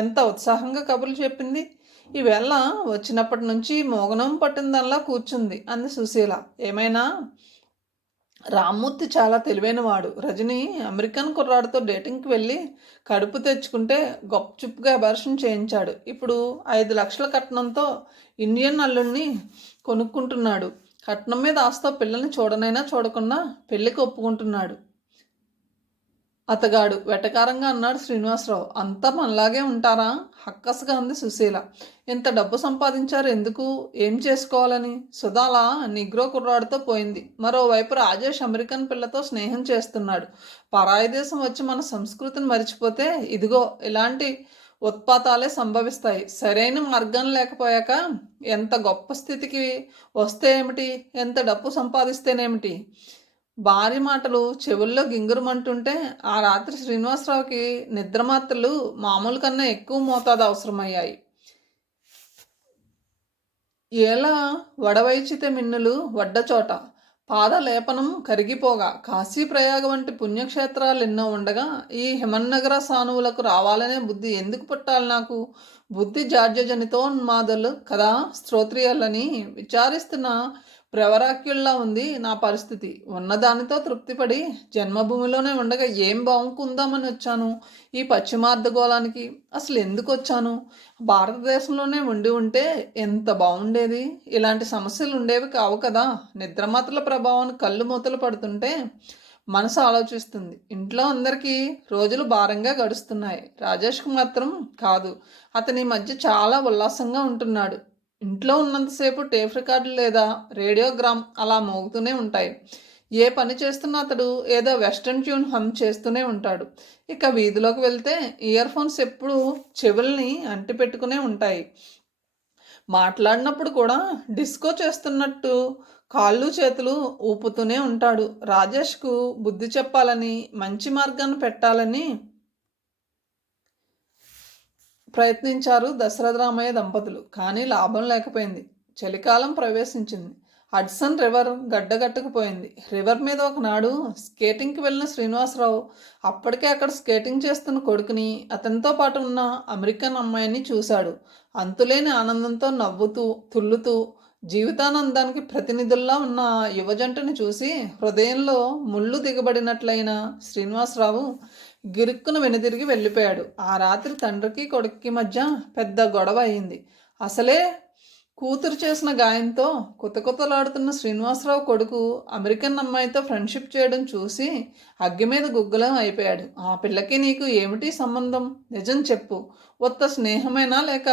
ఎంత ఉత్సాహంగా కబుర్లు చెప్పింది. ఈవేళ వచ్చినప్పటి నుంచి మోగనం పట్టిందల్లా కూర్చుంది అంది సుశీల. ఏమైనా రామ్మూర్తి చాలా తెలివైనవాడు. రజని అమెరికన్ కుర్రాడితో డేటింగ్కి వెళ్ళి కడుపు తెచ్చుకుంటే గొప్పచుప్పుగా అబార్షన్ చేయించాడు. ఇప్పుడు 5 లక్షల కట్నంతో ఇండియన్ అల్లుడిని కొనుక్కుంటున్నాడు. కట్నం మీద ఆస్తో పిల్లల్ని చూడనైనా చూడకుండా పెళ్ళికి ఒప్పుకుంటున్నాడు అతగాడు వెటకారంగా అన్నాడు శ్రీనివాసరావు. అంతా మనలాగే ఉంటారా? హక్కసగా అంది సుశీల. ఇంత డబ్బు సంపాదించారు ఎందుకు? ఏం చేసుకోవాలని? సుధాల నిగ్రో కుర్రాడితో పోయింది. మరోవైపు రాజేష్ అమెరికన్ పిల్లతో స్నేహం చేస్తున్నాడు. పరాయి దేశం వచ్చి మన సంస్కృతిని మరిచిపోతే ఇదిగో ఇలాంటి ఉత్పాతాలే సంభవిస్తాయి. సరైన మార్గం లేకపోయాక ఎంత గొప్ప స్థితికి వస్తే ఏమిటి, ఎంత డబ్బు సంపాదిస్తేనేమిటి? భార్య మాటలు చెవుల్లో గింగురమంటుంటే ఆ రాత్రి శ్రీనివాసరావుకి నిద్రమాత్రలు మామూలు కన్నా ఎక్కువ మోతాదు అవసరమయ్యాయి. ఏలా వడవైచితే మిన్నులు వడ్డచోట పాదలేపనం కరిగిపోగా కాశీ ప్రయాగ వంటి పుణ్యక్షేత్రాలు ఎన్నో ఉండగా ఈ హిమన్నగర సానువులకు రావాలనే బుద్ధి ఎందుకు పుట్టాలి నాకు? బుద్ధి జాడ్యజనితోన్మాదులు కదా స్తోత్రియాలని విచారిస్తున్న ప్రవరాక్యుల్లా ఉంది నా పరిస్థితి. ఉన్నదానితో తృప్తిపడి జన్మభూమిలోనే ఉండగా ఏం బాగుంకుందామని వచ్చాను ఈ పశ్చిమార్ధగోళానికి? అసలు ఎందుకు వచ్చాను? భారతదేశంలోనే ఉండి ఉంటే ఎంత బాగుండేది. ఇలాంటి సమస్యలు ఉండేవి కావు కదా. నిద్రమాత్రల ప్రభావాన్ని కళ్ళు మూతలు పడుతుంటే మనసు ఆలోచిస్తుంది. ఇంట్లో అందరికీ రోజులు భారంగా గడుస్తున్నాయి. రాజేష్కి మాత్రం కాదు. అతని మధ్య చాలా ఉల్లాసంగా ఉంటున్నాడు. ఇంట్లో ఉన్నంతసేపు టేప్ రికార్డు లేదా రేడియోగ్రామ్ అలా మోగుతూనే ఉంటాయి. ఏ పని చేస్తున్నా అతడు ఏదో వెస్ట్రన్ ట్యూన్ హమ్ చేస్తూనే ఉంటాడు. ఇక వీధిలోకి వెళ్తే ఇయర్ ఫోన్స్ ఎప్పుడు చెవుల్ని అంటి పెట్టుకునే ఉంటాయి. మాట్లాడినప్పుడు కూడా డిస్కో చేస్తున్నట్టు కాళ్ళు చేతులు ఊపుతూనే ఉంటాడు. రాజేష్కు బుద్ధి చెప్పాలని, మంచి మార్గాన్ని పెట్టాలని ప్రయత్నించారు దశరథరామయ్య దంపతులు. కానీ లాభం లేకపోయింది. చలికాలం ప్రవేశించింది. Hudson river గడ్డగట్టుకుపోయింది. రివర్ మీద ఒకనాడు స్కేటింగ్కి వెళ్ళిన శ్రీనివాసరావు అప్పటికే అక్కడ స్కేటింగ్ చేస్తున్న కొడుకుని, అతనితో పాటు ఉన్న అమెరికన్ అమ్మాయిని చూశాడు. అంతులేని ఆనందంతో నవ్వుతూ తుల్లుతూ జీవితానందానికి ప్రతినిధుల్లా ఉన్న యువజంటని చూసి హృదయంలో ముళ్ళు దిగబడినట్లయిన శ్రీనివాసరావు గిరుక్కున వెనుదిరిగి వెళ్ళిపోయాడు. ఆ రాత్రి తండ్రికి కొడుక్కి మధ్య పెద్ద గొడవ అయింది. అసలే కూతురు చేసిన గాయంతో కుతకుతలాడుతున్న శ్రీనివాసరావు కొడుకు అమెరికన్ అమ్మాయితో ఫ్రెండ్షిప్ చేయడం చూసి అగ్గి మీద గుగ్గులం అయిపోయాడు. ఆ పిల్లకి నీకు ఏమిటి సంబంధం? నిజం చెప్పు. ఒత్త స్నేహమేనా లేక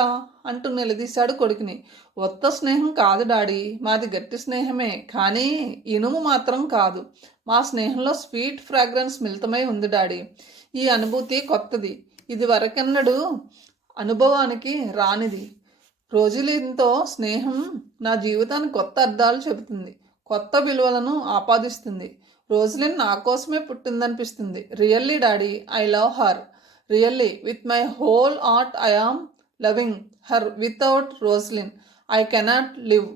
అంటూ నిలదీశాడు కొడుకుని. ఒత్త స్నేహం కాదు డాడీ, మాది గట్టి స్నేహమే, కానీ ఇనుము మాత్రం కాదు. మా స్నేహంలో స్వీట్ ఫ్రాగ్రెన్స్ మిళితమై ఉంది డాడీ. ఈ అనుభూతి కొత్తది, ఇది వరకెన్నడూ అనుభవానికి రానిది. రోజులింతో స్నేహం నా జీవితానికి కొత్త అర్థాలు చెబుతుంది, కొత్త విలువలను ఆపాదిస్తుంది. రోజులిన్ నా కోసమే పుట్టిందనిపిస్తుంది. Really daddy, I love her. Really, with my whole heart I am loving her. Without Roslin I cannot live.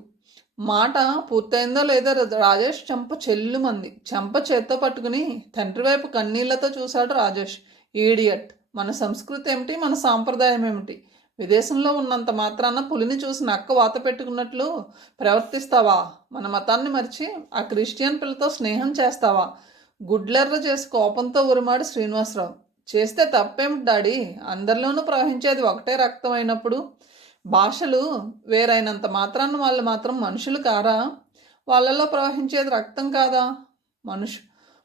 మాట పూర్తయిందో లేదో రాజేష్ చెంప చెల్లుమంది. చెంప చేత్తో పట్టుకుని తండ్రి వైపు కన్నీళ్లతో చూశాడు రాజేష్. ఈడియట్. మన సంస్కృతి ఏమిటి, మన సాంప్రదాయం ఏమిటి? విదేశంలో ఉన్నంత మాత్రాన పులిని చూసి నక్క వాత పెట్టుకున్నట్లు ప్రవర్తిస్తావా? మన మతాన్ని మరిచి ఆ క్రిస్టియన్ పిల్లతో స్నేహం చేస్తావా? గుడ్లెర్ర చేసి కోపంతో ఉరిమాడు శ్రీనివాసరావు. చేస్తే తప్పేమిటి డాడీ? అందరిలోనూ ప్రవహించేది ఒకటే రక్తం అయినప్పుడు భాషలు వేరైనంత మాత్రాన వాళ్ళు మాత్రం మనుషులు కారా? వాళ్ళలో ప్రవహించేది రక్తం కాదా?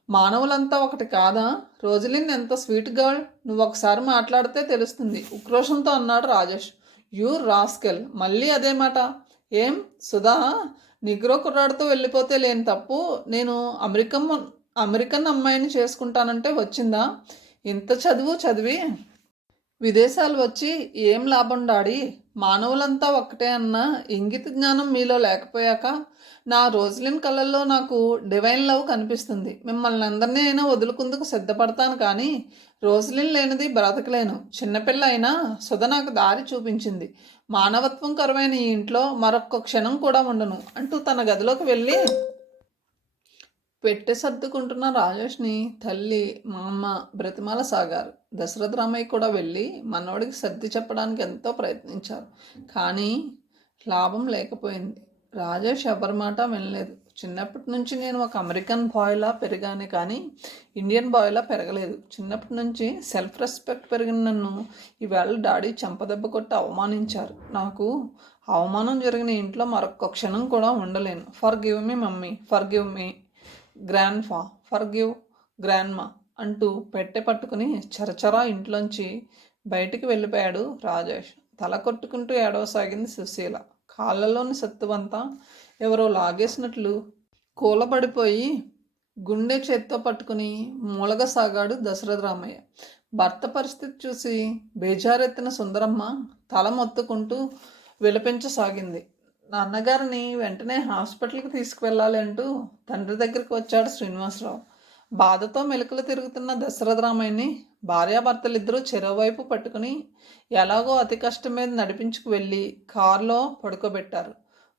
మానవులంతా ఒకటి కాదా? రోజులిన్ ఎంత స్వీట్ గర్ల్. నువ్వు ఒకసారి మాట్లాడితే తెలుస్తుంది, ఉక్రోషంతో అన్నాడు రాజేష్. యూ రాస్కెల్, మళ్ళీ అదే మాట. ఏం సుధా, నిగ్రో కుర్రాడితో వెళ్ళిపోతే లేని తప్పు నేను అమెరికన్ అమ్మాయిని చేసుకుంటానంటే వచ్చిందా? ఇంత చదివి విదేశాలు వచ్చి ఏం లాభం డాడీ? మానవులంతా ఒక్కటే అన్న ఇంగిత జ్ఞానం మీలో లేకపోయాక నా రోజ్లిన్ కళ్ళల్లో నాకు డివైన్ లవ్ కనిపిస్తుంది. మిమ్మల్ని అందరినీ అయినా వదులుకుందుకు సిద్ధపడతాను, కానీ రోజ్లిన్ లేనిది బ్రతకలేను. చిన్నపిల్ల అయినా సుధ నాకు దారి చూపించింది. మానవత్వం కరువైన ఈ ఇంట్లో మరొక్క క్షణం కూడా ఉండను అంటూ తన గదిలోకి వెళ్ళి పెట్టె సర్దుకుంటున్న రాజేష్ని తల్లి, మా అమ్మ బ్రతిమాల సాగారు. దశరథ రామయ్య కూడా వెళ్ళి మనవడికి సర్ది చెప్పడానికి ఎంతో ప్రయత్నించారు, కానీ లాభం లేకపోయింది. రాజేష్ ఎవరి మాట వినలేదు. చిన్నప్పటి నుంచి నేను ఒక అమెరికన్ బాయ్లా పెరిగానే కానీ ఇండియన్ బాయ్లా పెరగలేదు. చిన్నప్పటి నుంచి సెల్ఫ్ రెస్పెక్ట్ పెరిగిన నన్ను ఈవేళ డాడీ చెంపదెబ్బ కొట్టి అవమానించారు. నాకు అవమానం జరిగిన ఇంట్లో మరొక్క క్షణం కూడా ఉండలేను. Forgive me mummy, forgive me grandpa, forgive grandma అంటూ పెట్టె పట్టుకుని చరచరా ఇంట్లోంచి బయటికి వెళ్ళిపోయాడు రాజేష్. తల కొట్టుకుంటూ ఏడవసాగింది సుశీల. కాళ్ళలోని సత్తువంతా ఎవరో లాగేసినట్లు కూలబడిపోయి గుండె చేత్తో పట్టుకుని మూలగసాగాడు దశరథ రామయ్య. భర్త పరిస్థితి చూసి బేజారెత్తిన సుందరమ్మ తల మొత్తుకుంటూ విలపించసాగింది. నాన్నగారిని వెంటనే హాస్పిటల్కి తీసుకువెళ్ళాలి అంటూ తండ్రి దగ్గరికి వచ్చాడు శ్రీనివాసరావు. బాధతో మెలకులు తిరుగుతున్న దశరథ రామయ్యని భార్యాభర్తలిద్దరూ చెరోవైపు పట్టుకుని ఎలాగో అతి కష్టం మీద నడిపించుకు వెళ్ళి కారులో పడుకోబెట్టారు.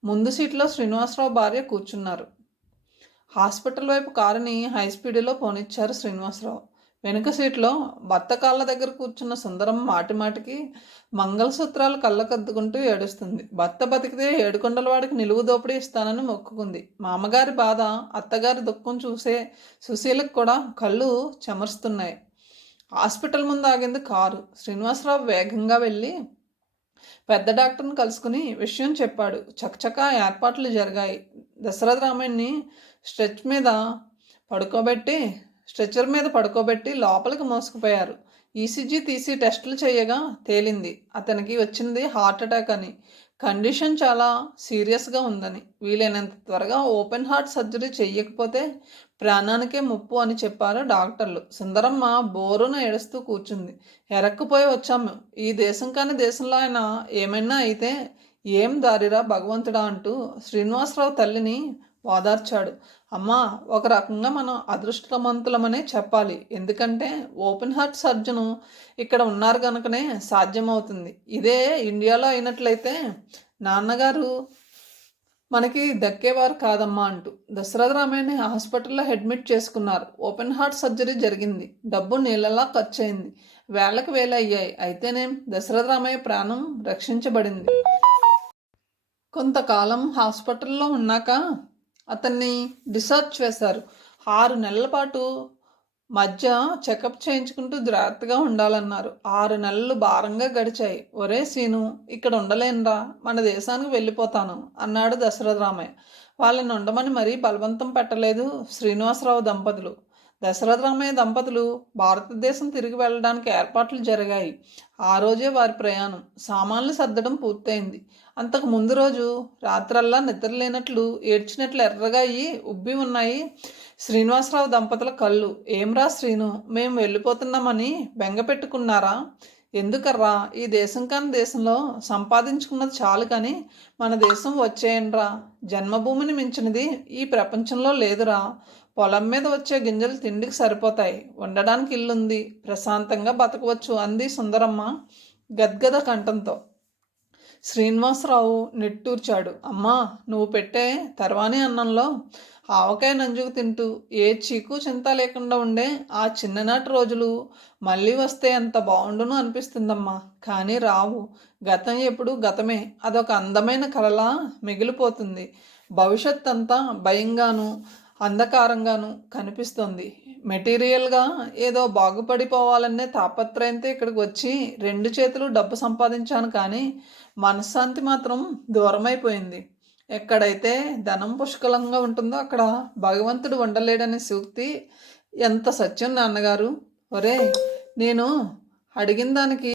ముందు సీట్లో శ్రీనివాసరావు భార్య కూర్చున్నారు. హాస్పిటల్ వైపు కారుని హై స్పీడ్లో పోనిచ్చారు శ్రీనివాసరావు. వెనుక సీట్లో భర్త కాళ్ళ దగ్గర కూర్చున్న సుందరం మాటిమాటికి మంగళసూత్రాలు కళ్ళకద్దుకుంటూ ఏడుస్తుంది. భర్త బతికితే ఏడుకొండలవాడికి నిలువు దోపిడీ ఇస్తానని మొక్కుకుంది. మామగారి బాధ, అత్తగారి దుఃఖం చూసే సుశీలకు కూడా కళ్ళు చెమరుస్తున్నాయి. హాస్పిటల్ ముందు ఆగింది కారు. శ్రీనివాసరావు వేగంగా వెళ్ళి పెద్ద డాక్టర్ని కలుసుకుని విషయం చెప్పాడు. చకచకా ఏర్పాట్లు జరిగాయి. దశరథ రామయ్యని స్ట్రెచర్ మీద పడుకోబెట్టి లోపలికి మోసుకుపోయారు. ఈసీజీ తీసి టెస్టులు చేయగా తేలింది అతనికి వచ్చింది హార్ట్ అటాక్ అని. కండిషన్ చాలా సీరియస్గా ఉందని, వీలైనంత త్వరగా ఓపెన్ హార్ట్ సర్జరీ చెయ్యకపోతే ప్రాణానికే ముప్పు అని చెప్పారు డాక్టర్లు. సుందరమ్మ బోరున ఏడుస్తూ కూర్చుంది. ఎరక్కుపోయి వచ్చాము. ఈ దేశం కాని దేశంలో ఆయన ఏమైనా అయితే ఏం దారిరా భగవంతుడా అంటూ శ్రీనివాసరావు తల్లిని ఓదార్చాడు. అమ్మా, ఒక రకంగా మనం అదృష్టవంతులమనే చెప్పాలి. ఎందుకంటే ఓపెన్ హార్ట్ సర్జను ఇక్కడ ఉన్నారు కనుకనే సాధ్యమవుతుంది. ఇదే ఇండియాలో అయినట్లయితే నాన్నగారు మనకి దక్కేవారు కాదమ్మా అంటూ దశరథ రామయ్యని హాస్పిటల్లో అడ్మిట్ చేసుకున్నారు. ఓపెన్ హార్ట్ సర్జరీ జరిగింది. డబ్బు నీళ్ళలా ఖర్చు అయింది. వేలకు వేలు అయ్యాయి. అయితేనేం దశరథ రామయ్య ప్రాణం రక్షించబడింది. కొంతకాలం హాస్పిటల్లో ఉన్నాక అతన్ని డిశ్చార్జ్ చేశారు. 6 నెలల పాటు మధ్య చెకప్ చేయించుకుంటూ జాగ్రత్తగా ఉండాలన్నారు. 6 నెలలు భారంగా గడిచాయి. ఒరే సీను, ఇక్కడ ఉండలేనురా, మన దేశానికి వెళ్ళిపోతాను అన్నాడు దశరథ రామయ్య. వాళ్ళని ఉండమని మరీ బలవంతం పెట్టలేదు శ్రీనివాసరావు దంపతులు. దశరథ రామయ్య దంపతులు భారతదేశం తిరిగి వెళ్ళడానికి ఏర్పాట్లు జరిగాయి. ఆ రోజే వారి ప్రయాణం. సామాన్లు సర్దడం పూర్తయింది. అంతకు ముందు రోజు రాత్రల్లా నిద్రలేనట్లు ఏడ్చినట్లు ఎర్రగా ఉబ్బి ఉన్నాయి శ్రీనివాసరావు దంపతుల కళ్ళు. ఏమ్రా శ్రీను, మేము వెళ్ళిపోతున్నామని బెంగ పెట్టుకున్నారా? ఎందుకర్రా, ఈ దేశం కాని దేశంలో సంపాదించుకున్నది చాలు కానీ మన దేశం వచ్చేయండ్రా. జన్మభూమిని మించినది ఈ ప్రపంచంలో లేదురా. పొలం మీద వచ్చే గింజలు తిండికి సరిపోతాయి. ఉండడానికి ఇల్లుంది, ప్రశాంతంగా బతకవచ్చు అంది సుందరమ్మ గద్గద కంఠంతో. శ్రీనివాసరావు నిట్టూర్చాడు. అమ్మా, నువ్వు పెట్టే తర్వాణి అన్నంలో ఆవకాయ నంజుకు తింటూ ఏ చీకు చింత లేకుండా ఉండే ఆ చిన్ననాటి రోజులు మళ్ళీ వస్తే ఎంత బాగుండును అనిపిస్తుందమ్మా. కానీ రావు. గతం ఎప్పుడు గతమే. అదొక అందమైన కలలా మిగిలిపోతుంది. భవిష్యత్ అంతా భయంగాను అంధకారంగాను కనిపిస్తోంది. మెటీరియల్గా ఏదో బాగుపడిపోవాలనే తాపత్రయంతో ఇక్కడికి వచ్చి 2 చేతులు డబ్బు సంపాదించాను, కానీ మనశ్శాంతి మాత్రం దూరమైపోయింది. ఎక్కడైతే ధనం పుష్కలంగా ఉంటుందో అక్కడ భగవంతుడు ఉండలేడనే సూక్తి ఎంత సత్యం నాన్నగారు. ఒరే, నేను అడిగిన దానికి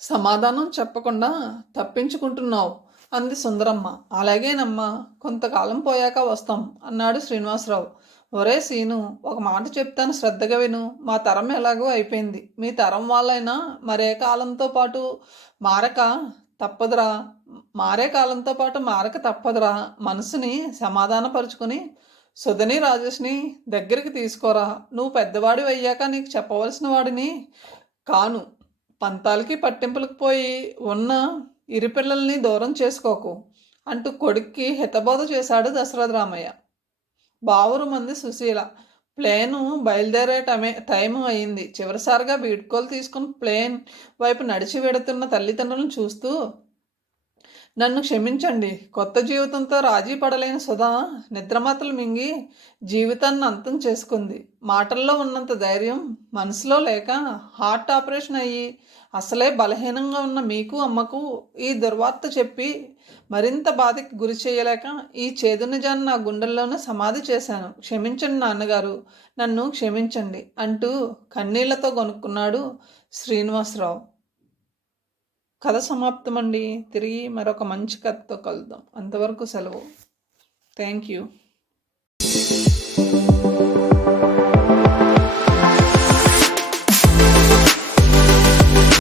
సమాధానం చెప్పకుండా తప్పించుకుంటున్నావు అంది సుందరమ్మ. అలాగేనమ్మా, కొంతకాలం పోయాక వస్తాం అన్నాడు శ్రీనివాసరావు. ఒరే సీను, ఒక మాట చెప్తాను, శ్రద్ధగా విను. మా తరం ఎలాగో అయిపోయింది. మీ తరం వాళ్ళైనా మరే కాలంతో పాటు మారక తప్పదురా, మారే కాలంతో పాటు మారక తప్పదురా. మనసుని సమాధానపరుచుకుని సుధని రాజేష్ని దగ్గరికి తీసుకోరా. నువ్వు పెద్దవాడి అయ్యాక నీకు చెప్పవలసిన వాడిని కాను. పంతాలకి పట్టింపులకు పోయి ఉన్న ఇరుపిల్లల్ని దూరం చేసుకోకు అంటూ కొడుక్కి హితబోధ చేశాడు దశరథ రామయ్య. బావురు మంది సుశీల. ప్లేను బయలుదేరే టైం అయింది. చివరిసారిగా వీడ్కోలు తీసుకుని ప్లేన్ వైపు నడిచి వెడుతున్న తల్లిదండ్రులను చూస్తూ, నన్ను క్షమించండి. కొత్త జీవితంతో రాజీ పడలేని సుధా నిద్రమాతలు మింగి జీవితాన్ని అంతం చేసుకుంది. మాటల్లో ఉన్నంత ధైర్యం మనసులో లేక హార్ట్ ఆపరేషన్ అయ్యి అసలే బలహీనంగా ఉన్న మీకు అమ్మకు ఈ దుర్వార్త చెప్పి మరింత బాధకి గురి చేయలేక ఈ చేదు నిజాన్ని నా గుండెల్లోనే సమాధి చేశాను. క్షమించండి నాన్నగారు, నన్ను క్షమించండి అంటూ కన్నీళ్లతో కొనుక్కున్నాడు శ్రీనివాసరావు. కథ సమాప్తమండి. తిరిగి మరొక మంచి కథతో కలుద్దాం. అంతవరకు సెలవు. Thank you.